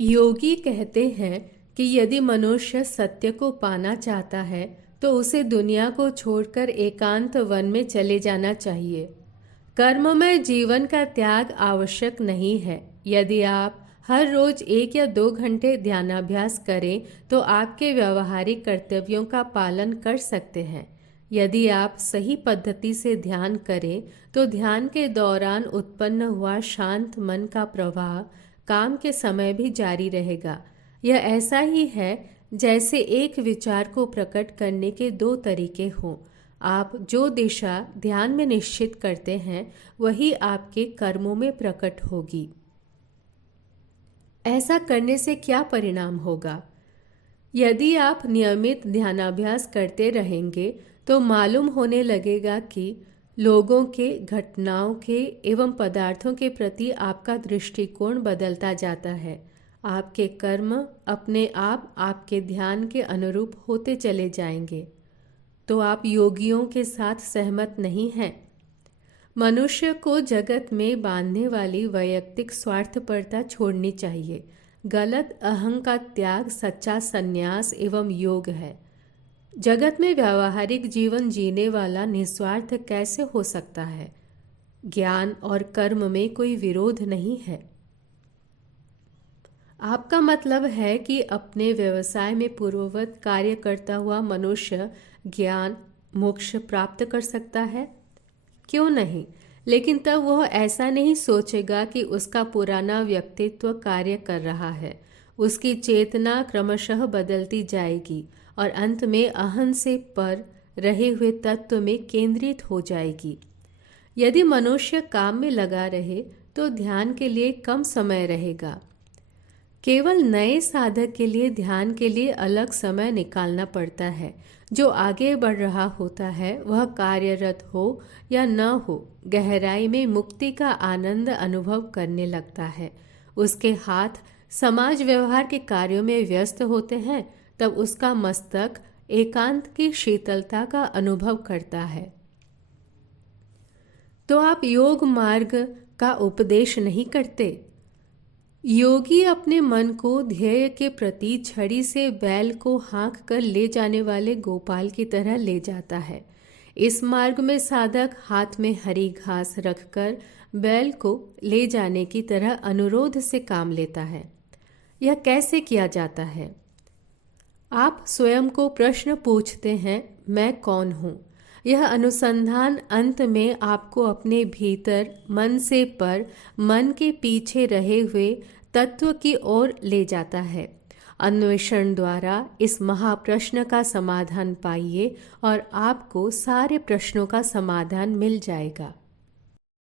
योगी कहते हैं कि यदि मनुष्य सत्य को पाना चाहता है तो उसे दुनिया को छोड़कर एकांत वन में चले जाना चाहिए। कर्ममय जीवन का त्याग आवश्यक नहीं है। यदि आप हर रोज 1 या 2 घंटे ध्यानाभ्यास करें तो आपके व्यवहारिक कर्तव्यों का पालन कर सकते हैं। यदि आप सही पद्धति से ध्यान करें तो ध्यान के दौरान उत्पन्न हुआ शांत मन का प्रवाह काम के समय भी जारी रहेगा। यह ऐसा ही है जैसे एक विचार को प्रकट करने के 2 तरीके हों। आप जो दिशा ध्यान में निश्चित करते हैं वही आपके कर्मों में प्रकट होगी। ऐसा करने से क्या परिणाम होगा? यदि आप नियमित ध्यानाभ्यास करते रहेंगे तो मालूम होने लगेगा कि लोगों के, घटनाओं के एवं पदार्थों के प्रति आपका दृष्टिकोण बदलता जाता है। आपके कर्म अपने आप आपके ध्यान के अनुरूप होते चले जाएंगे। तो आप योगियों के साथ सहमत नहीं हैं? मनुष्य को जगत में बांधने वाली वैयक्तिक स्वार्थपरता छोड़नी चाहिए। गलत अहं का त्याग सच्चा संन्यास एवं योग है। जगत में व्यावहारिक जीवन जीने वाला निस्वार्थ कैसे हो सकता है? ज्ञान और कर्म में कोई विरोध नहीं है। आपका मतलब है कि अपने व्यवसाय में पूर्ववत कार्य करता हुआ मनुष्य ज्ञान मोक्ष प्राप्त कर सकता है? क्यों नहीं, लेकिन तब वह ऐसा नहीं सोचेगा कि उसका पुराना व्यक्तित्व कार्य कर रहा है। उसकी चेतना क्रमशः बदलती जाएगी और अंत में अहं से पर रहे हुए तत्व में केंद्रित हो जाएगी। यदि मनुष्य काम में लगा रहे तो ध्यान के लिए कम समय रहेगा। केवल नए साधक के लिए ध्यान के लिए अलग समय निकालना पड़ता है। जो आगे बढ़ रहा होता है वह कार्यरत हो या न हो, गहराई में मुक्ति का आनंद अनुभव करने लगता है। उसके हाथ समाज व्यवहार के कार्यों में व्यस्त होते हैं, तब उसका मस्तक एकांत की शीतलता का अनुभव करता है। तो आप योग मार्ग का उपदेश नहीं करते। योगी अपने मन को ध्येय के प्रति छड़ी से बैल को हाँक कर ले जाने वाले गोपाल की तरह ले जाता है। इस मार्ग में साधक हाथ में हरी घास रखकर बैल को ले जाने की तरह अनुरोध से काम लेता है। यह कैसे किया जाता है? आप स्वयं को प्रश्न पूछते हैं, मैं कौन हूँ? यह अनुसंधान अंत में आपको अपने भीतर मन से पर, मन के पीछे रहे हुए तत्व की ओर ले जाता है। अन्वेषण द्वारा इस महाप्रश्न का समाधान पाइए और आपको सारे प्रश्नों का समाधान मिल जाएगा।